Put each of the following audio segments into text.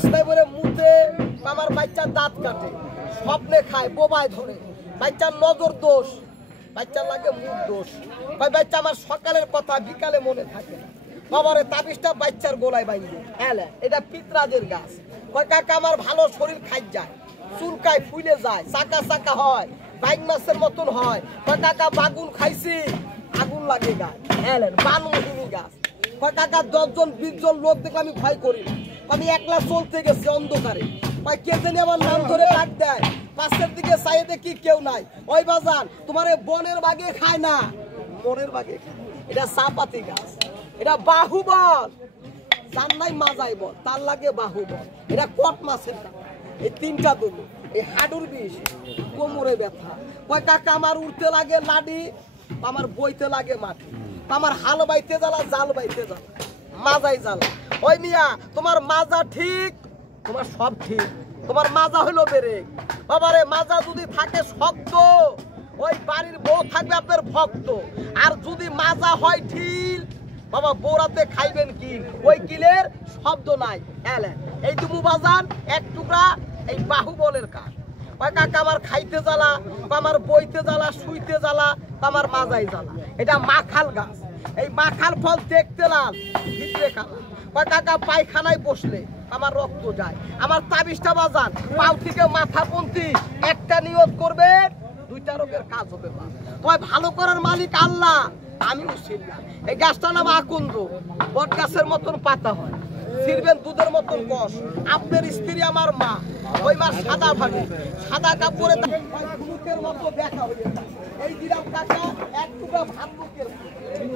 মুতে আমার বাচ্চার দাঁত কাটে, স্বপ্নে খায়, বোবায় ধরে, বাচ্চার নজর দোষ, বাচ্চার লাগে মুখ দোষ। বাচ্চা আমার সকালের কথা বিকালে মনে থাকে না। বাবারে তাবিজটা বাচ্চার গোলায় বাইন্ধে এলে, এটা পিতরাজের গাছ। কয় কাকা আমার ভালো শরীর খাই যায়, চুলকায় ফুলে যায়, চাকা চাকা হয়, বাইক মাছের মতন হয়। কয় কাকা বাগুন খাইছি, আগুন লাগে গাছ এলেন, বানমোহিনী গাছ। কয় কাকা 10 জন 20 জন লোক দেখলে আমি ভয় করি, আমি একলা চলতে গেছি অন্ধকারে। কয় কে জানি আমার নাম ধরে ডাক দেয়, পাশের দিকে চাইয়ে দেখি কেউ নাই। ওই বাজান তোমার বনের বাগে খায় না, মনের বাগে খায়। এটা চাপাতি গাছ, এটা বাহুবল, যার নাই মাজাই বল, তার লাগে বাহুবল। এটা কট মাছের দাম। এই 3টা দুল, এই হাডুর বিষ, কোমরে ব্যথা। কয় কাকা আমার উঠতে লাগে লাডি, আমার বইতে লাগে মাটি, আমার হাল বাইতে জ্বালা, জাল বাইতে জ্বালা, মাজাই জ্বালা। ওই মিয়া তোমার মাজা ঠিক, তোমার সব ঠিক, তোমার মাজা হইলো বেরেক। বাবারে মাজা যদি থাকে শক্ত, ওই বাড়ির বউ থাকবে আপনার ভক্ত। আর যদি মাজা হয় ঠিক, বাবা বৌরাতে খাইবেন কি, ওই কিলের শব্দ নাই এলে। এই দুমু বাজান এক টুকরা এই বাহুবলের কাঠ। ওই কাকা আমার খাইতে জ্বালা, আমার বইতে জ্বালা, শুইতে জ্বালা, আমার মাজাই জ্বালা। এটা মাখাল গাছ। এই মাখাল ফল দেখতে লাল, ভিতরে কালা। ওই কাকা পায়খানায় বসলে আমার রক্ত যায়। আমার তাবিজটা বাজান পাও থেকে মাথা পন্থী, একটা নিয়ত করবে 2টা রোগের কাজ হবে। তোমায় ভালো করার মালিক আল্লাহ, আমি উচিত না। এই গাছটা নাম আকন্দ, বট গাছের মতন পাতা হয়, ছিড়বেন দুধের মতন কষ। আপনার স্ত্রী আমার মা, ওই মা সাদা ভাবে, সাদা কাপড়ে ভুলুকের মতো দেখা হয়ে যায়। এই দিলাম কাকা এক টুকরা ভাল্লুকের,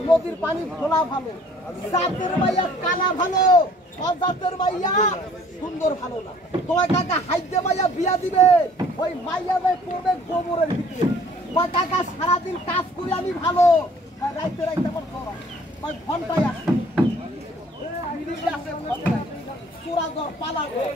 নদীর পানি খোলা ভালো, জাতের মাইয়া কালা ভালো, অজাতের মাইয়া সুন্দর ভালো না। তোমার কাকা হাইতে মাইয়া বিয়া দিবে, ওই মাইয়া পড়বে গোবরের ভিতরে। তোমার কাকা সারাদিন কাজ করে আমি ভালো, রাইতে রাইতে আমার ঘন্টায় আসে, চোরা ঘর পালা ঘর।